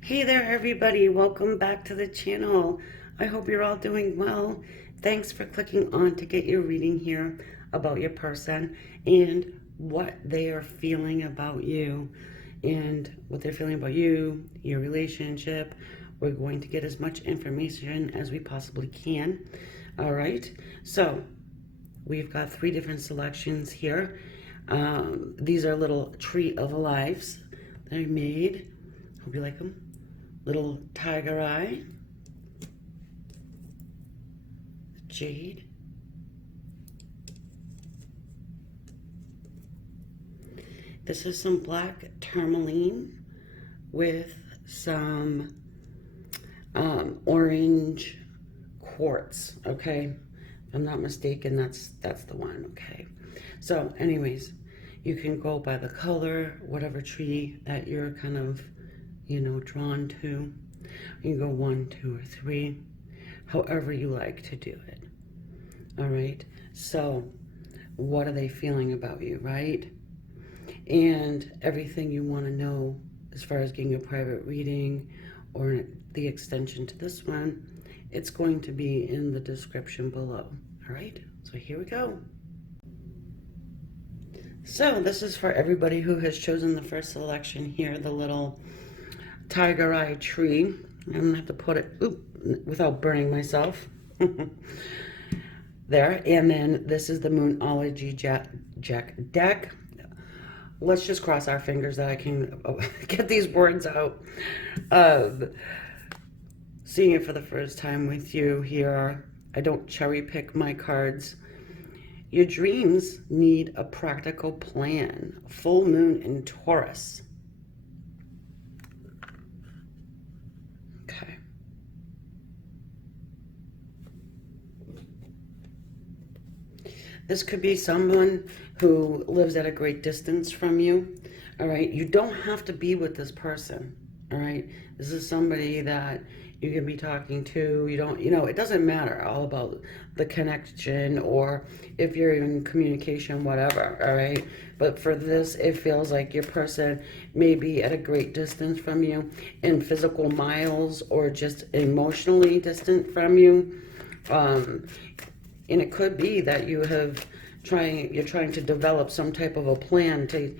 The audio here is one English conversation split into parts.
Hey there, everybody. Welcome back to the channel. I hope you're all doing well. Thanks for clicking on to get your reading here about your person and what they are feeling about you and what they're feeling about you, your relationship. We're going to get as much information as we possibly can. All right. So we've got 3 different selections here. These are little tree of lives that I made. Hope you like them. Little tiger eye, jade, this is some black tourmaline with some orange quartz. Okay, if I'm not mistaken, that's the one. Okay, so anyways, you can go by the color, whatever tree that you're kind of drawn to. You can go 1, 2, or 3, however you like to do it. All right, so what are they feeling about you, right? And everything you want to know as far as getting a private reading or the extension to this one, it's going to be in the description below. All right, so here we go. So this is for everybody who has chosen the first selection here, the little tiger eye tree. I'm gonna have to put it without burning myself. There, and then this is the Moonology Jack deck. Let's just cross our fingers that I can get these words out. Seeing it for the first time with you here, I don't cherry pick my cards. Your dreams need a practical plan. Full moon in Taurus. Okay. This could be someone who lives at a great distance from you. All right. You don't have to be with this person. All right. This is somebody that you can be talking to. You don't, it doesn't matter all about the connection or if you're in communication, whatever. All right. But for this, it feels like your person may be at a great distance from you in physical miles or just emotionally distant from you. And it could be that you're trying to develop some type of a plan to,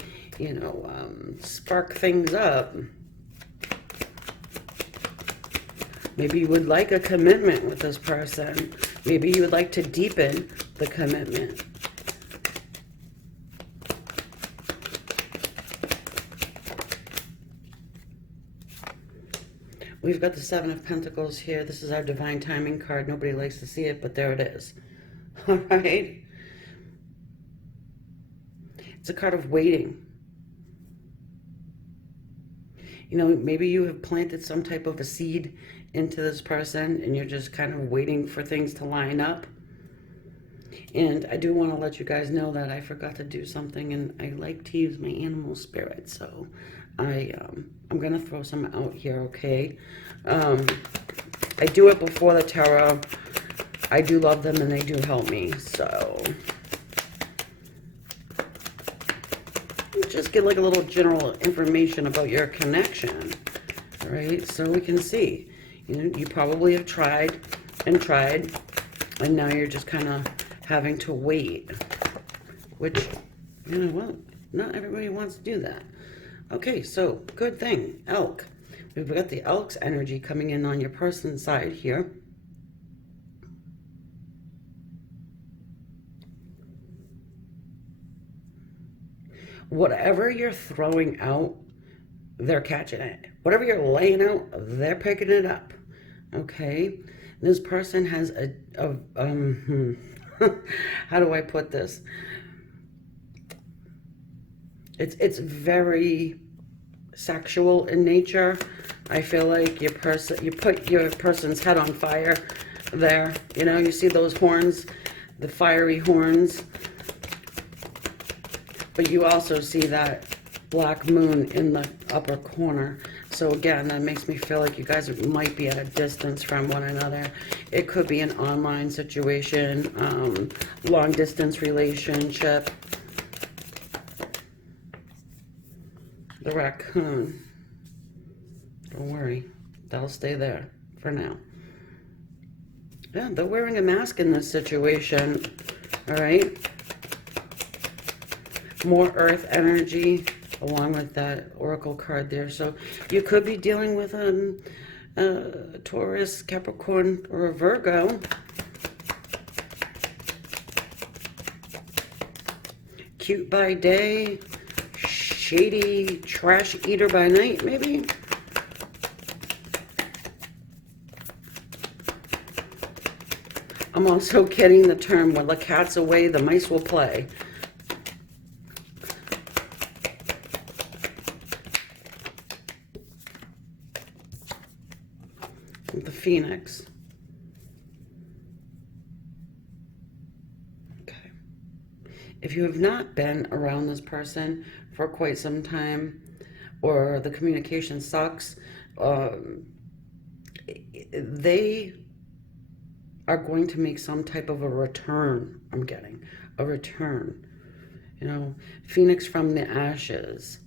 spark things up. Maybe you would like a commitment with this person. Maybe you would like to deepen the commitment. We've got the 7 of Pentacles here. This is our divine timing card. Nobody likes to see it, but there it is. All right. It's a card of waiting. Maybe you have planted some type of a seed into this person and you're just kind of waiting for things to line up. And I do want to let you guys know that I forgot to do something, and I like to use my animal spirit, so I'm gonna throw some out here. Okay, I do it before the tarot. I do love them and they do help me, so just get like a little general information about your connection. All right, so we can see, you probably have tried and tried, and now you're just kind of having to wait, which, well, not everybody wants to do that. Okay, so good thing, elk. We've got the elk's energy coming in on your person's side here. Whatever you're throwing out, they're catching it. Whatever you're laying out, they're picking it up. Okay? This person has how do I put this? It's very sexual in nature. I feel like you put your person's head on fire there. You see those horns, the fiery horns. But you also see that black moon in the upper corner. So again, that makes me feel like you guys might be at a distance from one another. It could be an online situation, long distance relationship. The raccoon. Don't worry. That'll stay there for now. Yeah, they're wearing a mask in this situation. All right. More earth energy along with that oracle card there. So you could be dealing with a Taurus, Capricorn, or a Virgo. Cute by day, shady trash eater by night, maybe. I'm also getting the term, when the cat's away, the mice will play. The Phoenix. Okay. If you have not been around this person for quite some time, or the communication sucks, they are going to make some type of a return. I'm getting a return. You know, Phoenix from the ashes.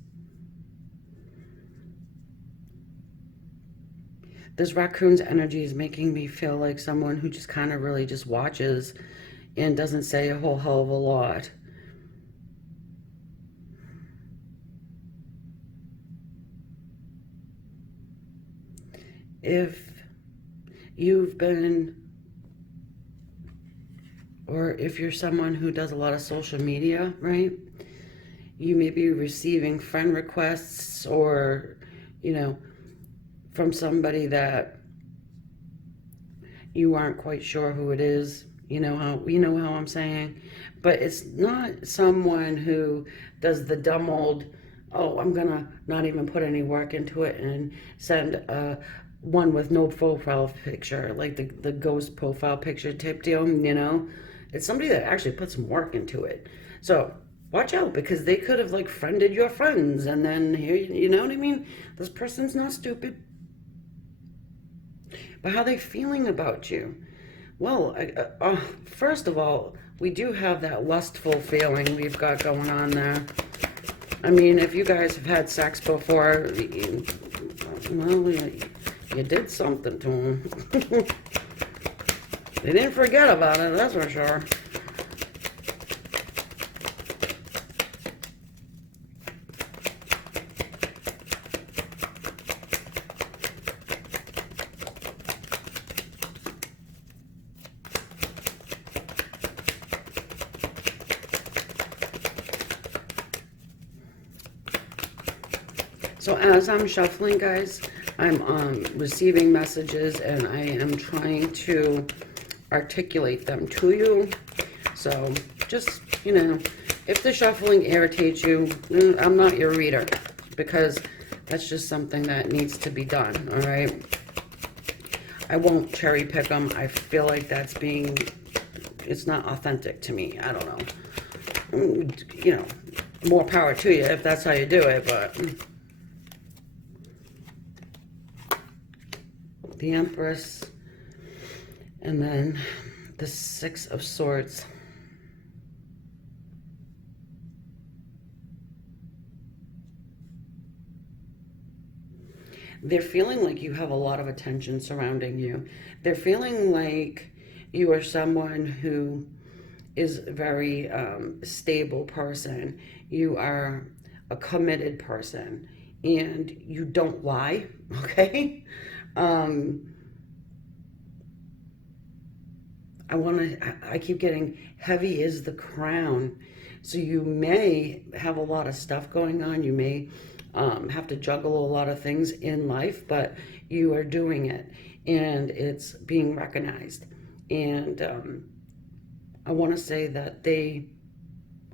This raccoon's energy is making me feel like someone who just kind of really just watches and doesn't say a whole hell of a lot. If you've been, or if you're someone who does a lot of social media, right? You may be receiving friend requests, or, you know, from somebody that you aren't quite sure who it is. You know how I'm saying? But it's not someone who does the dumb old, oh, I'm gonna not even put any work into it and send one with no profile picture, like the ghost profile picture type deal, you know? It's somebody that actually put some work into it. So watch out, because they could have like friended your friends, and then here, you know what I mean? This person's not stupid. But how are they feeling about you? Well, first of all, we do have that lustful feeling we've got going on there. I mean, if you guys have had sex before, well, you did something to them. They didn't forget about it, that's for sure. So as I'm shuffling, guys, I'm receiving messages, and I am trying to articulate them to you. So just, you know, if the shuffling irritates you, I'm not your reader, because that's just something that needs to be done, all right? I won't cherry pick them. I feel like that's it's not authentic to me. I don't know. You know, more power to you if that's how you do it, but the Empress, and then the Six of Swords. They're feeling like you have a lot of attention surrounding you. They're feeling like you are someone who is a very stable person. You are a committed person, and you don't lie, okay? I keep getting heavy is the crown. So you may have a lot of stuff going on. You may have to juggle a lot of things in life, but you are doing it, and it's being recognized. And I want to say that they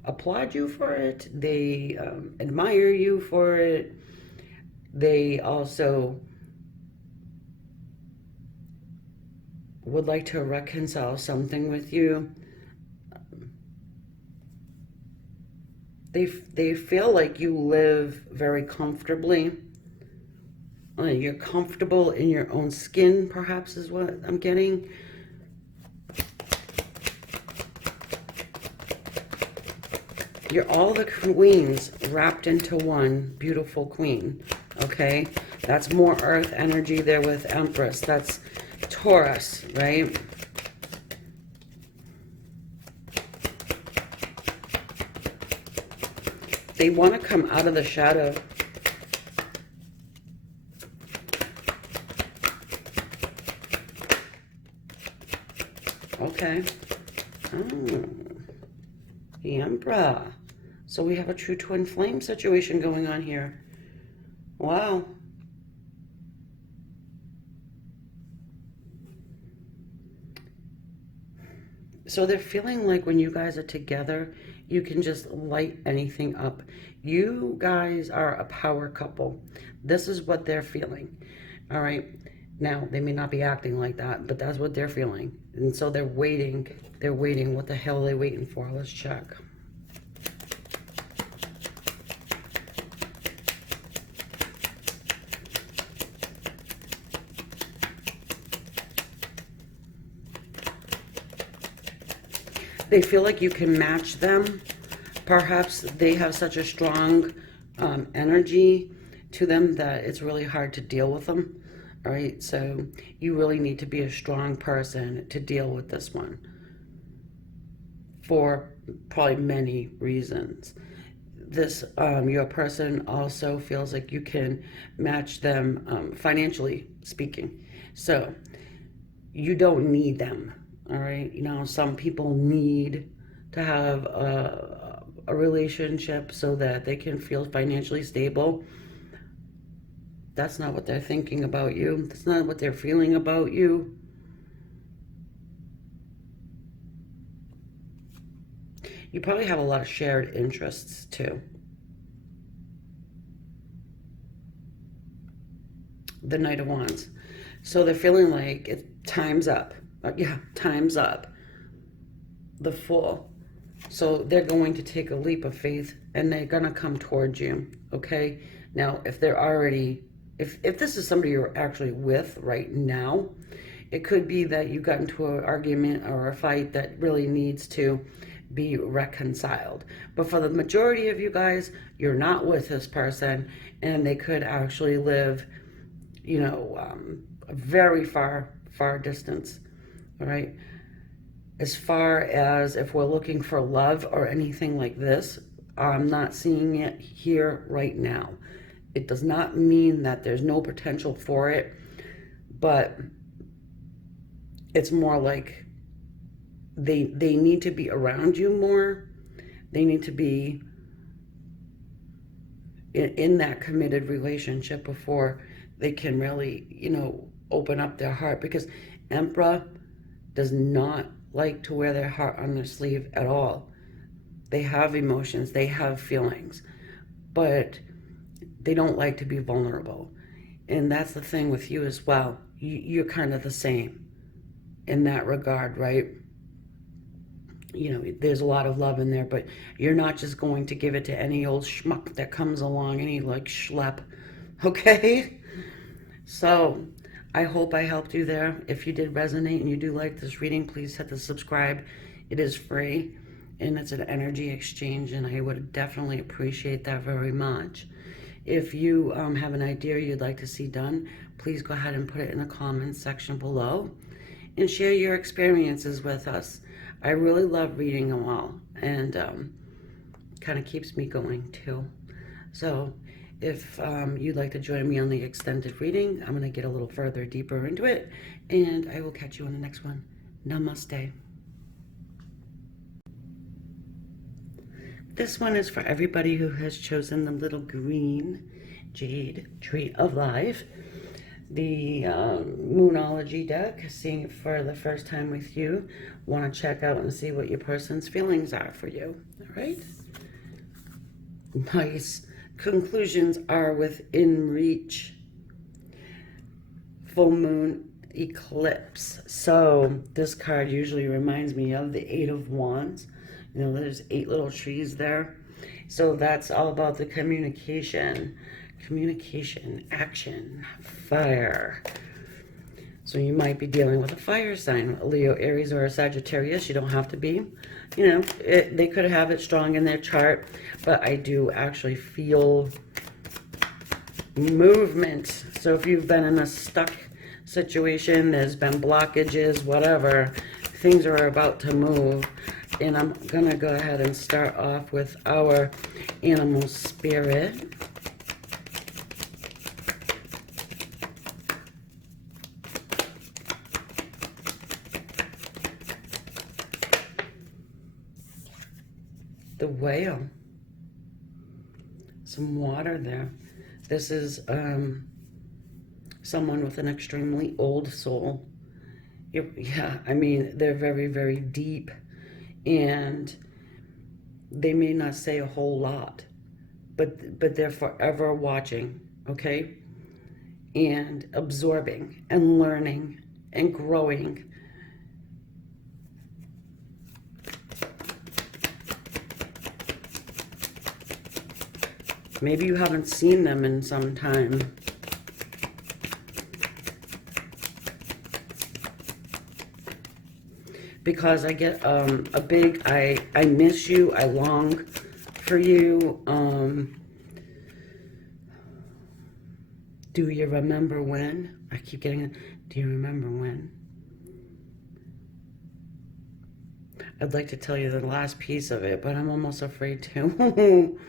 applaud you for it. They admire you for it. They also would like to reconcile something with you. They feel like you live very comfortably. You're comfortable in your own skin, perhaps, is what I'm getting. You're all the queens wrapped into one beautiful queen, okay? That's more earth energy there with Empress. That's Taurus, right? They want to come out of the shadow. Okay. Oh, the Emperor. So we have a true twin flame situation going on here. Wow. So they're feeling like when you guys are together, you can just light anything up. You guys are a power couple. This is what they're feeling. All right. Now, they may not be acting like that, but that's what they're feeling. And so they're waiting. They're waiting. What the hell are they waiting for? Let's check. They feel like you can match them. Perhaps they have such a strong energy to them that it's really hard to deal with them. All right, so you really need to be a strong person to deal with this one for probably many reasons. This, your person also feels like you can match them financially speaking. So you don't need them. All right, you know, some people need to have a relationship so that they can feel financially stable. That's not what they're thinking about you. That's not what they're feeling about you. You probably have a lot of shared interests too. The Knight of Wands. So they're feeling like time's up. Yeah, time's up. The Fool. So they're going to take a leap of faith and they're going to come towards you, okay? Now, if they're already, if this is somebody you're actually with right now, it could be that you got into an argument or a fight that really needs to be reconciled. But for the majority of you guys, you're not with this person and they could actually live, you know, a very far distance. All right. As far as if we're looking for love or anything like this, I'm not seeing it here right now. It does not mean that there's no potential for it, but it's more like they need to be around you more. They need to be in that committed relationship before they can really, you know, open up their heart, because Emperor does not like to wear their heart on their sleeve at all. They have emotions, they have feelings, but they don't like to be vulnerable. And that's the thing with you as well. You're kind of the same in that regard, right? You know, there's a lot of love in there, but you're not just going to give it to any old schmuck that comes along, any like schlep, okay? So I hope I helped you there. If you did resonate and you do like this reading, please hit the subscribe. It is free and it's an energy exchange, and I would definitely appreciate that very much. If you have an idea you'd like to see done, please go ahead and put it in the comments section below and share your experiences with us. I really love reading them all, and kind of keeps me going too. So if you'd like to join me on the extended reading, I'm going to get a little further deeper into it, and I will catch you on the next one. Namaste. This one is for everybody who has chosen the little green jade tree of life. The Moonology deck, seeing it for the first time with you. Want to check out and see what your person's feelings are for you. All right? Nice. Conclusions are within reach. Full moon eclipse. So this card usually reminds me of the Eight of Wands. You know, there's 8 little trees there. So that's all about the communication, action, fire. So you might be dealing with a fire sign, a Leo, Aries, or a Sagittarius. You don't have to be. You know, they could have it strong in their chart, but I do actually feel movement. So if you've been in a stuck situation, there's been blockages, whatever, things are about to move. And I'm gonna go ahead and start off with our animal spirit. The whale. Some water there. This is someone with an extremely old soul. Yeah, I mean, they're very, very deep, and they may not say a whole lot, but they're forever watching, okay? And absorbing and learning and growing. Maybe you haven't seen them in some time. Because I get a big, I miss you, I long for you. Do you remember when? I keep getting it. Do you remember when? I'd like to tell you the last piece of it, but I'm almost afraid to.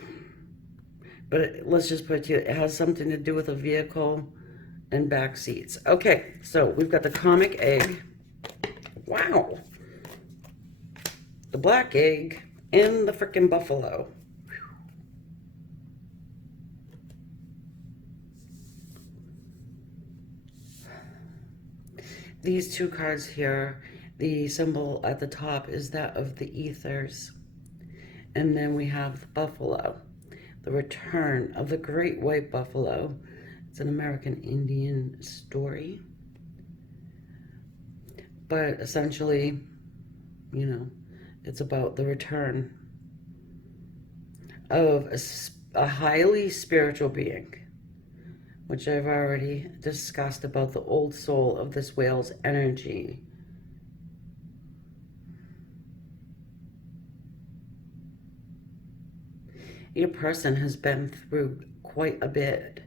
But let's just put it has something to do with a vehicle and back seats. Okay, so we've got the comic egg. Wow. The black egg and the frickin' buffalo. These two cards here, the symbol at the top is that of the ethers. And then we have the buffalo, the return of the great white buffalo. It's an American Indian story. But essentially, you know, it's about the return of a highly spiritual being, which I've already discussed about the old soul of this whale's energy. Your person has been through quite a bit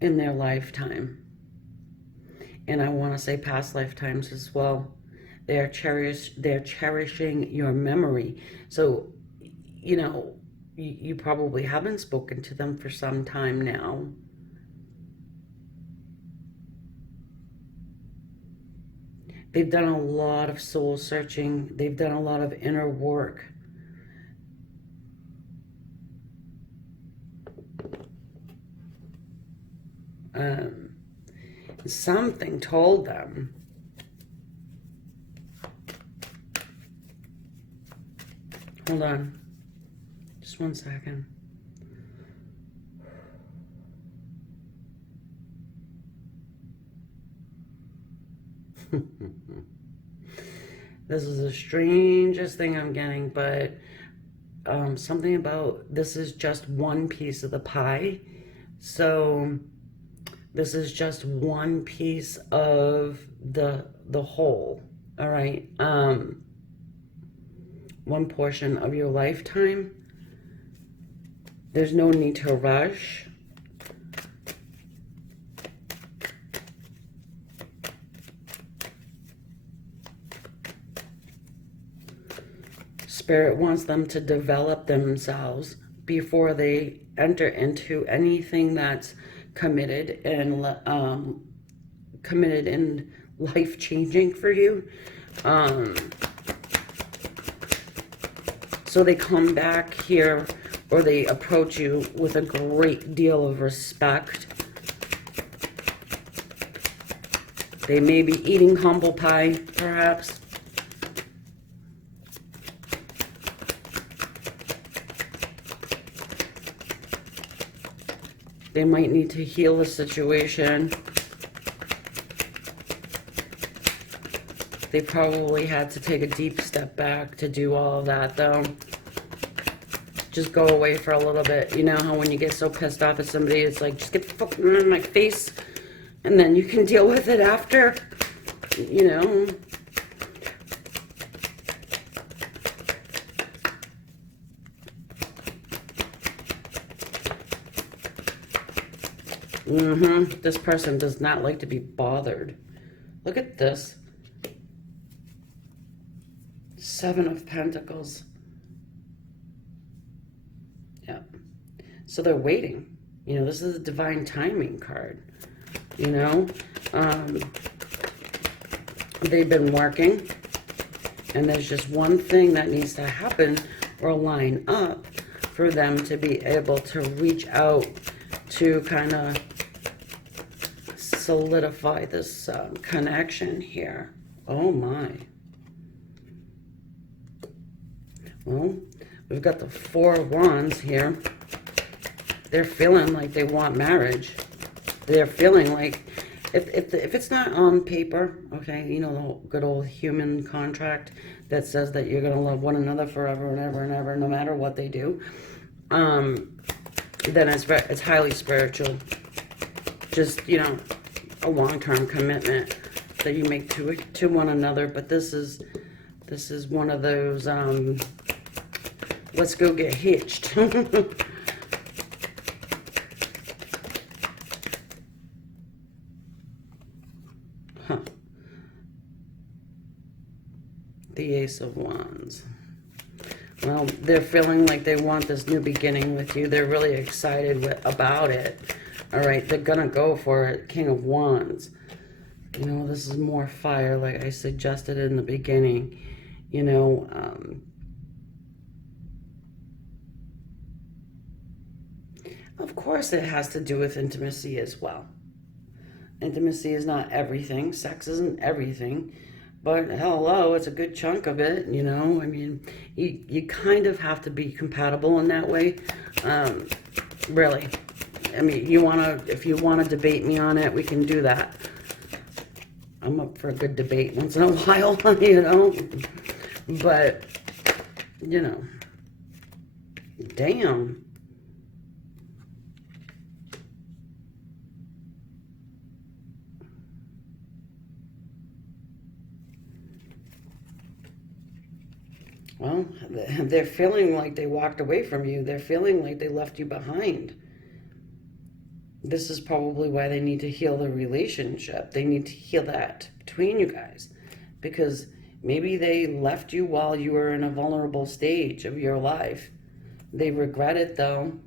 in their lifetime. And I want to say past lifetimes as well. They're cherishing your memory. So, you know, you probably haven't spoken to them for some time now. They've done a lot of soul searching. They've done a lot of inner work. Something told them. Hold on. Just one second. This is the strangest thing I'm getting, but something about this is just one piece of the pie. So this is just one piece of the whole, all right? One portion of your lifetime. There's no need to rush. Spirit wants them to develop themselves before they enter into anything that's committed and life-changing for you. So they come back here, or they approach you with a great deal of respect. They may be eating humble pie, perhaps. They might need to heal the situation. They probably had to take a deep step back to do all of that, though. Just go away for a little bit. You know how when you get so pissed off at somebody, it's like, just get the fuck out of my face, and then you can deal with it after, you know. This person does not like to be bothered. Look at this. Seven of Pentacles. Yeah. So they're waiting. You know, this is a divine timing card. You know, they've been working, and there's just one thing that needs to happen or line up for them to be able to reach out to kind of solidify this connection here. Oh my. Well, we've got the Four of Wands here. They're feeling like they want marriage. They're feeling like, if it's not on paper, okay, you know, the good old human contract that says that you're going to love one another forever and ever and ever, no matter what they do, then it's highly spiritual. Just, you know, a long-term commitment that you make to one another. But this is one of those let's go get hitched. Huh. The Ace of Wands. Well, they're feeling like they want this new beginning with you. They're really excited about it. All right, they're gonna go for it. King of Wands. You know, this is more fire, like I suggested in the beginning. You know, of course it has to do with intimacy as well. Intimacy is not everything. Sex isn't everything. But hello, it's a good chunk of it, you know. I mean, you kind of have to be compatible in that way. Really. I mean, if you wanna debate me on it, we can do that. I'm up for a good debate once in a while, you know. But, you know, damn. Well, they're feeling like they walked away from you. They're feeling like they left you behind. This is probably why they need to heal the relationship. They need to heal that between you guys. Because maybe they left you while you were in a vulnerable stage of your life. They regret it, though.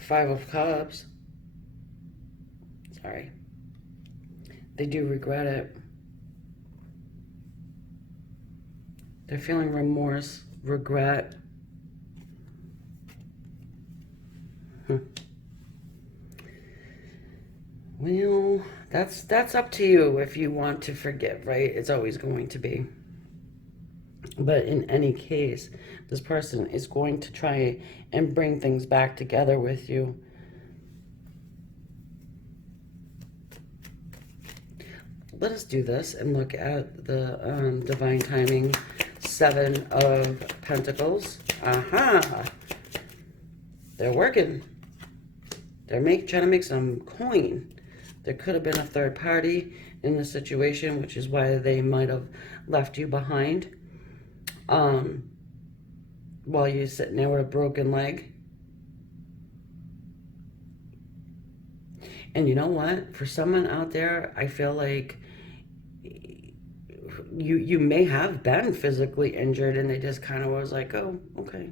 Five of Cups. Sorry. They do regret it. They're feeling remorse, regret. Well, that's up to you if you want to forgive, right? It's always going to be. But in any case, this person is going to try and bring things back together with you. Let us do this and look at the divine timing. Seven of Pentacles. Aha! They're working. They're trying to make some coin. There could have been a third party in the situation, which is why they might have left you behind. While you're sitting there with a broken leg. And you know what? For someone out there, I feel like you may have been physically injured and they just kind of was like, oh, okay,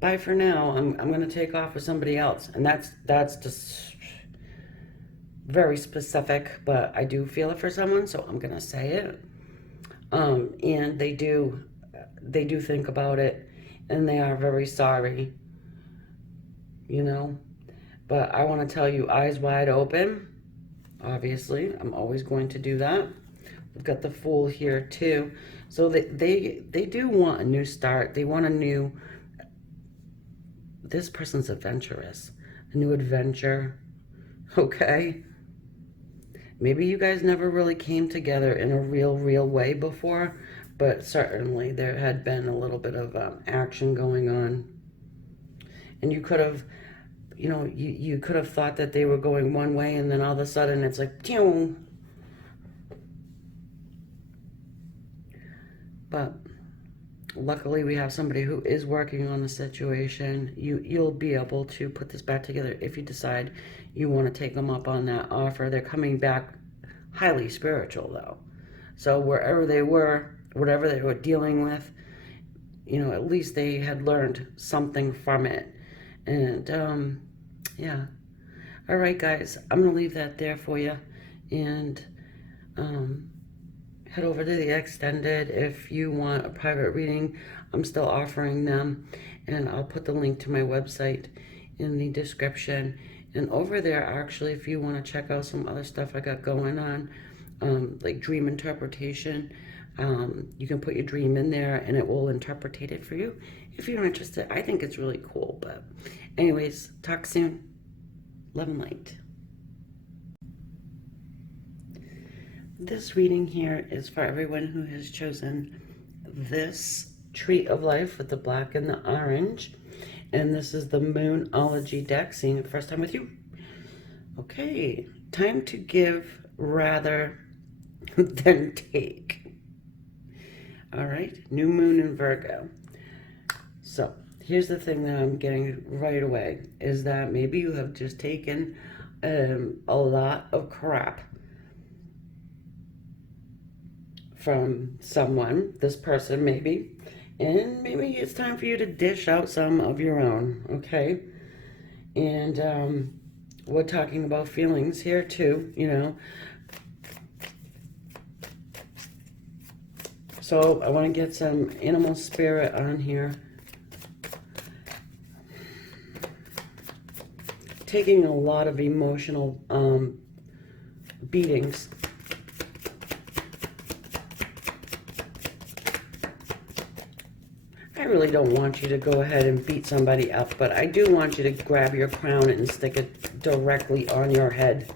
bye for now. I'm going to take off with somebody else. And that's just very specific, but I do feel it for someone, so I'm going to say it. And they do think about it, and they are very sorry, you know. But I want to tell you, eyes wide open. Obviously, I'm always going to do that. We've got the Fool here too. So they do want a new start. They want a new, this person's adventurous, a new adventure, okay? Maybe you guys never really came together in a real way before, but certainly there had been a little bit of action going on. And you could have, you know, you could have thought that they were going one way, and then all of a sudden it's like, pew. But luckily we have somebody who is working on the situation. You'll be able to put this back together if you decide you want to take them up on that offer. They're coming back highly spiritual though. So wherever they were, whatever they were dealing with, you know, at least they had learned something from it. And yeah. All right, guys, I'm going to leave that there for you. And head over to the extended if you want a private reading. I'm still offering them. And I'll put the link to my website in the description. And over there, actually, if you want to check out some other stuff I got going on, like dream interpretation, you can put your dream in there and it will interpretate it for you. If you're interested, I think it's really cool. But anyways, talk soon. Love and light. This reading here is for everyone who has chosen this Tree of Life with the black and the orange. And this is the Moonology deck. Seeing it first time with you. Okay, time to give rather than take. All right, new moon in Virgo. So here's the thing that I'm getting right away is that maybe you have just taken a lot of crap from someone, this person maybe, and maybe it's time for you to dish out some of your own, okay? And we're talking about feelings here too, you know. So I want to get some animal spirit on here. Taking a lot of emotional beatings. I really don't want you to go ahead and beat somebody up, but I do want you to grab your crown and stick it directly on your head.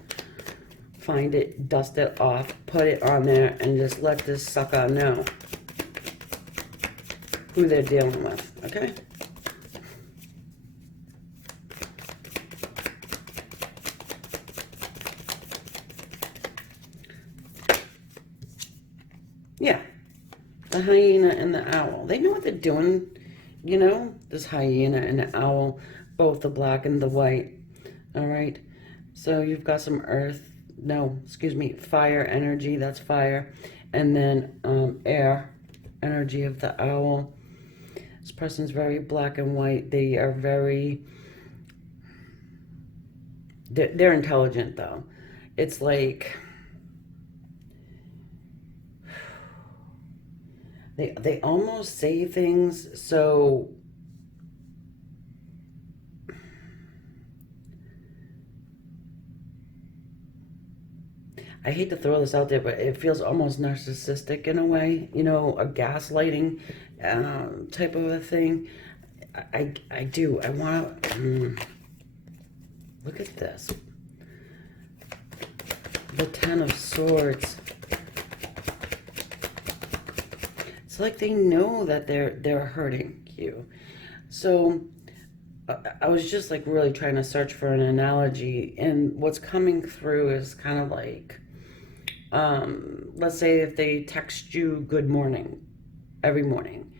Find it, dust it off, put it on there, and just let this sucker know who they're dealing with, okay? Yeah, the hyena and the owl. They know what they're doing, you know? This hyena and the owl, both the black and the white, all right? So you've got some earth, no, excuse me, fire energy, that's fire. And then air energy of the owl. This person's very black and white. They are very, they're intelligent though. It's like, they almost say things so I hate to throw this out there, but it feels almost narcissistic in a way, you know, a gaslighting type of a thing. I do. I want to look at this. The Ten of Swords. It's like they know that they're hurting you. So I was just like really trying to search for an analogy, and what's coming through is kind of like, let's say if they text you good morning every morning,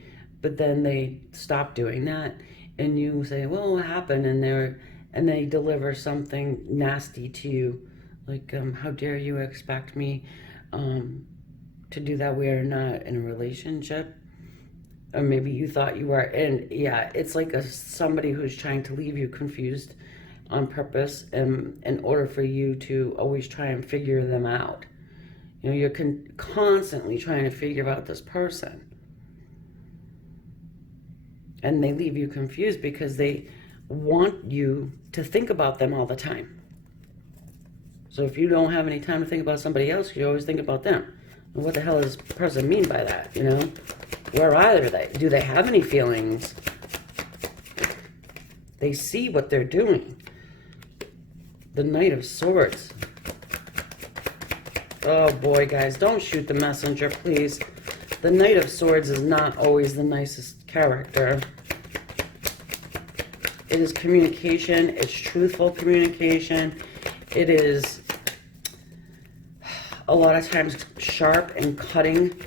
but then they stop doing that, and you say, well, what happened? And they deliver something nasty to you, like, how dare you expect me to do that? We are not in a relationship. Or maybe you thought you were. And yeah, it's like somebody who's trying to leave you confused on purpose in order for you to always try and figure them out. You know, you're constantly trying to figure out this person. And they leave you confused because they want you to think about them all the time. So if you don't have any time to think about somebody else, you always think about them. And what the hell does this person mean by that, you know? Where are they? Do they have any feelings? They see what they're doing. The Knight of Swords. Oh boy, guys, don't shoot the messenger, please. The Knight of Swords is not always the nicest character. It is communication. It's truthful communication. It is a lot of times sharp and cutting.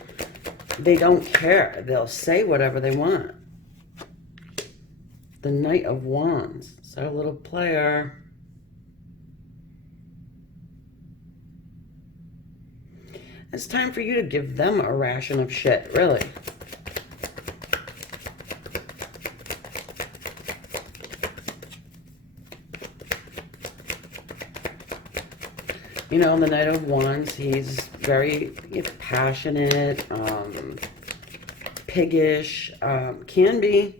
They don't care. They'll say whatever they want. The Knight of Wands. So a little player. It's time for you to give them a ration of shit, really. You know, the Knight of Wands, he's very passionate, piggish, can be.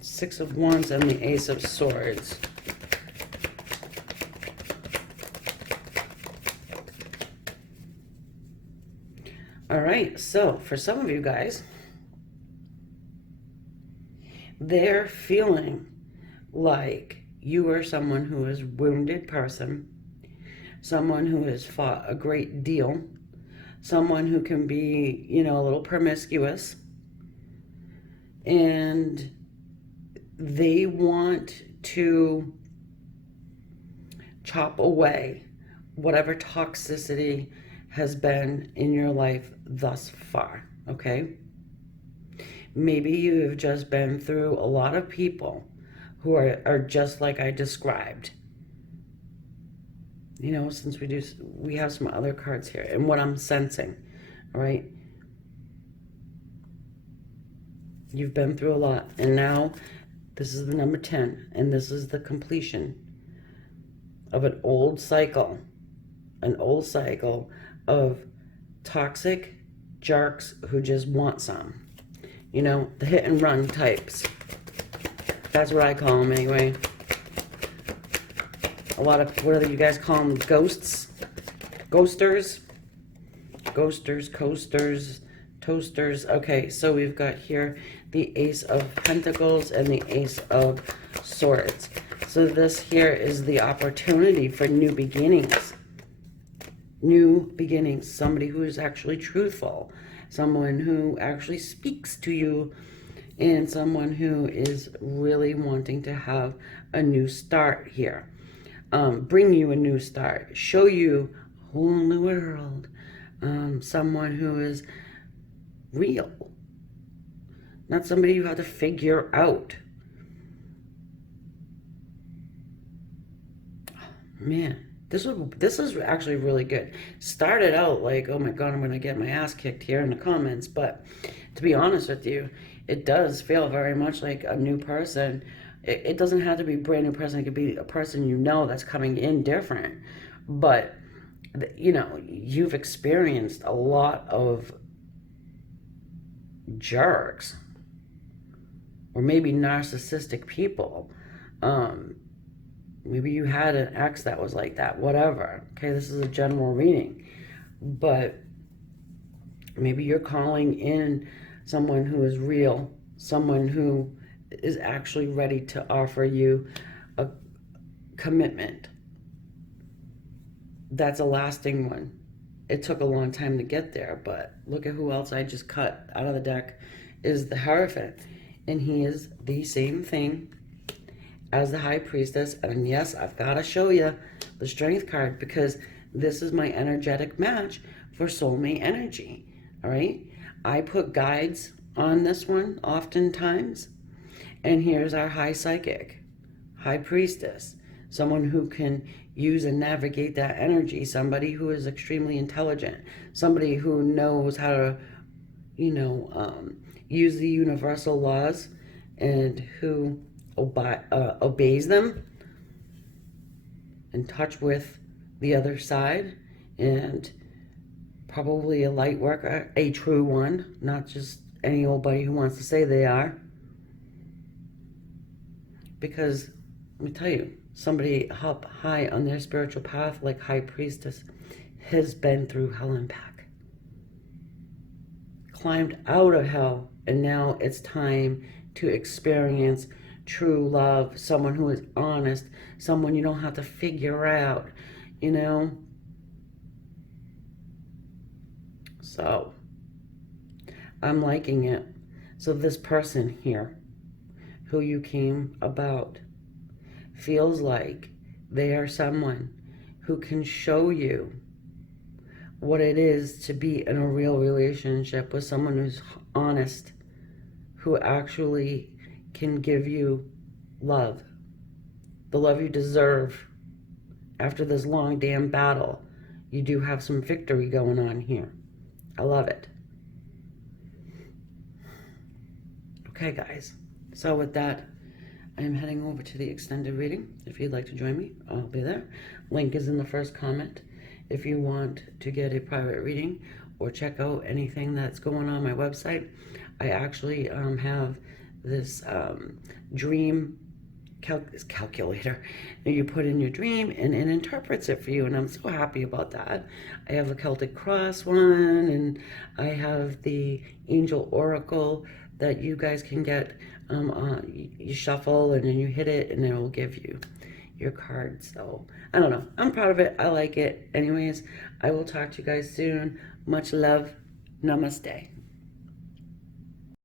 Six of Wands and the Ace of Swords. All right, so for some of you guys, they're feeling like you are someone who is a wounded person, someone who has fought a great deal, someone who can be, you know, a little promiscuous, and they want to chop away whatever toxicity has been in your life thus far, okay? Maybe you have just been through a lot of people who are just like I described. You know, since we have some other cards here, and what I'm sensing, all right? You've been through a lot, and now this is the number 10, and this is the completion of an old cycle of toxic jerks who just want some. You know, the hit and run types. That's what I call them anyway. A lot of, what do you guys call them? Ghosts? Ghosters? Ghosters, coasters, toasters. Okay, so we've got here the Ace of Pentacles and the Ace of Swords. So this here is the opportunity for new beginnings. New beginnings. Somebody who is actually truthful. Someone who actually speaks to you. And someone who is really wanting to have a new start here. Bring you a new start. Show you a whole new world. Someone who is real. Not somebody you have to figure out. Man, this is actually really good. Started out like, oh my God, I'm going to get my ass kicked here in the comments. But to be honest with you, it does feel very much like a new person. It doesn't have to be a brand new person. It could be a person you know that's coming in different. But, you know, you've experienced a lot of jerks. Or maybe narcissistic people. Maybe you had an ex that was like that, whatever. Okay, this is a general reading. But maybe you're calling in someone who is real, someone who is actually ready to offer you a commitment. That's a lasting one. It took a long time to get there, but look at who else I just cut out of the deck is the Hierophant. And he is the same thing as the High Priestess. And yes, I've got to show you the Strength card because this is my energetic match for soulmate energy. All right. I put guides on this one oftentimes. And here's our High Psychic, High Priestess, someone who can use and navigate that energy, somebody who is extremely intelligent, somebody who knows how to, you know, use the universal laws and who obeys them, in touch with the other side, and probably a light worker, a true one, not just any old buddy who wants to say they are. Because, let me tell you, somebody up high on their spiritual path like High Priestess has been through hell and back. Climbed out of hell, and now it's time to experience true love, someone who is honest, someone you don't have to figure out, you know. So I'm liking it. So this person here who you came about feels like they are someone who can show you what it is to be in a real relationship with someone who's honest, who actually can give you love, the love you deserve. After this long damn battle, you do have some victory going on here. I love it. Okay, guys. So with that, I'm heading over to the extended reading. If you'd like to join me, I'll be there. Link is in the first comment. If you want to get a private reading or check out anything that's going on my website, I actually have this dream calculator. And you put in your dream and it interprets it for you, and I'm so happy about that. I have a Celtic Cross one, and I have the Angel Oracle that you guys can get. You shuffle and then you hit it and it will give you your cards. So I don't know, I'm proud of it. I like it. Anyways, I will talk to you guys soon. Much love. Namaste.